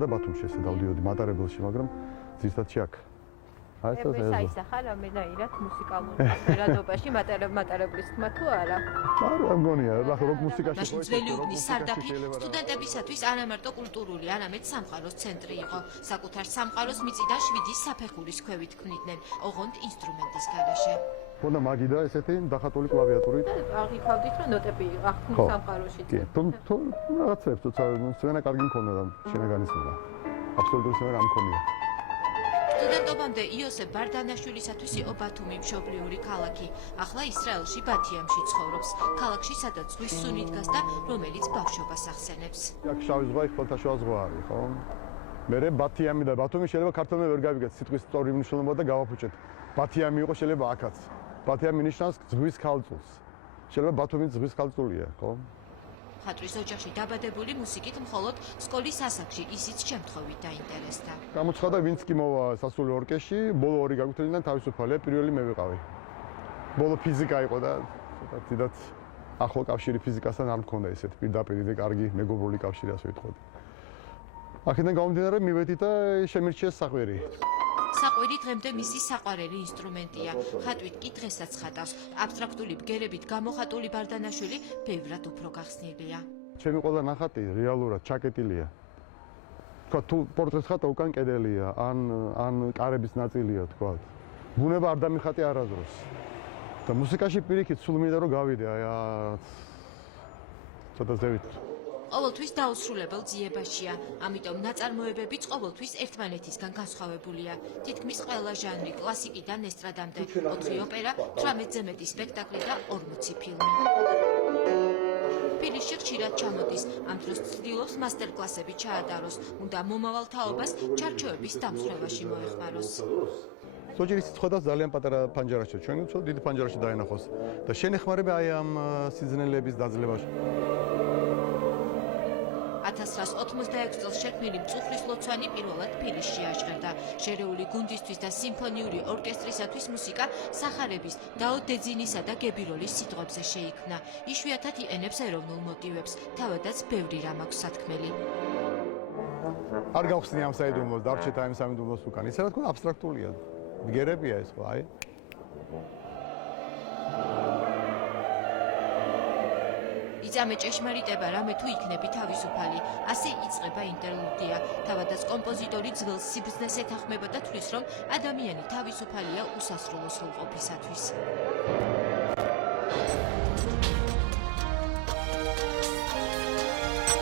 და ბათუმში ესე დავდიოდი მატარებელში, მაგრამ ძირითადად აქ. აი ეს საისახა რამენაირად მუსიკალურ აფერადობაში მატარებლის თმა თუ არა? არა, მგონია, ახლა როკ მუსიკაში მაშინ ძველი უბნის სარდაფი სტუდენტებისათვის არამარტო კულტურული, არამედ სამყაროს ცენტრი იყო. საკუთარ სამყაროს მიწიდან 7 საფეხურის ქვევით ქმნიდნენ, ოღონდ ინსტრუმენტის გარეშე. ხონდა მაგი და ესეთი დახატული კლავიატურით. აღიქავდით, რომ ნოტები აღქმის სამყაროში. კი, თუ რაღაცებს თუცა სვენა კარგი მქონდა და შენაგანისმენა. აბსოლუტურად სვენა არ მქონია. სტუდენტობამდე იოსებ ბარდანაშვილისათვის იყო ბათუმი მშობლიური ქალაქი. ახლა ისრაელში ბათიამში ცხოვრობს. ქალაქში სადაც ზღვის სუნი დგას და რომელიც ბავშვობას ახსენებს. აქ შავი ზღვა, ხმელთაშუა ზღვა არის, ხო? მერე ბათიამი და ბათუმი შეიძლება ქართულმა ვერ გავიგეთ სიტყვის სწორი მნიშვნელობა და გავაფუჭეთ. ბათიამი იყო შეიძლება აქაც. ბათიამი ნიშნავს ზღვის ქალწულს. შეიძლება ბათუმი ზღვის ქალწულია, ხო? ხატვის ოჯახში დაბადებული მუსიკით მხოლოდ სკოლის ასაკში ისიც შემთხვევით დაინტერესდა. გამოცხადა ვინც კი მოვა სასულიერო ორკესტრში, ბოლო ორი გაგვთელინა თავისუფალია, პირველი მე ვიყავი. ბოლო ფიზიკა იყო და ცოტათი ახლო კავშირი ფიზიკასთან არ მქონდა ესეთ პირდაპირ კარგი მეგობრული კავშირი ასე ვიტყოდი. აქედან გამომდინარე მივედი და შემირჩიეს საყვირი. საყვირი დღემდე მისი საყვარელი ინსტრუმენტია. ხატვით კი დღესაც ხატავს. აბსტრაქტული ბგერებით გამოხატული ბარდანაშვილი ბევრად უფრო გახსნილია. ჩემი ყველა ნახატი რეალურად ჩაკეტილია. თქვა თუ პორტრეტს ხატა უკან კედელია, ან კარების ნაწილია, თქვა. ბუნება არ დამიხატე არასდროს. და მუსიკაში პირიქით სულ მინდა რომ გავიდე, აი ცოტა ზევით. ყოველთვის დაუსრულებელ ძიებაშია, ამიტომ ნაწარმოებებიც ყოველთვის ერთმანეთისგან განსხვავებულია. თითქმის ყველა ჟანრი, კლასიკიდან ესტრადამდე, 4 ოპერა, 18-ზე მეტი სპექტაკლი და 40 ფილმი. თბილისში ხშირად ჩამოდის, ამ დროს ცდილობს მასტერკლასები ჩაადაროს, უნდა მომავალ თაობას ჩარჩოების დამსხვრევაში მოეხმაროს. სოჭირის ცხვადას ძალიან პატარა ფანჯარაში, ჩვენ უცოდ დიდი ფანჯარაში დაენახოს და შენეხმარება აი ამ სიზნელების დაძლებაში. 1986 წელს შექმნილი მწუხრის ლოცვანი პირველად თბილისში აჟღერდა. შერეული გუნდისთვის და სიმფონიური ორკესტრისათვის მუსიკა სახარების, დაო დეძინისა და გებიროლის სიტყვებზე შეიქმნა. იშვიათად იყენებს ეროვნულ მოტივებს, თავადაც ბევრი რამ აქვს სათქმელი. არ გავხსნი ამ საიდუმლოს, დარჩეთ ამ საიდუმლოს უკან. ისე რა თქმა აბსტრაქტულია. ბგერებია ეს ხო, აი. იწამე ჭეშმარიტება, რამე თუ იქნები თავისუფალი, ასე იწყება ინტერლუდია. თავადაც კომპოზიტორი ძველს სიბრძნეს ეთანხმება და თვლის, რომ ადამიანი თავისუფალია უსასრულო სრულყოფისათვის.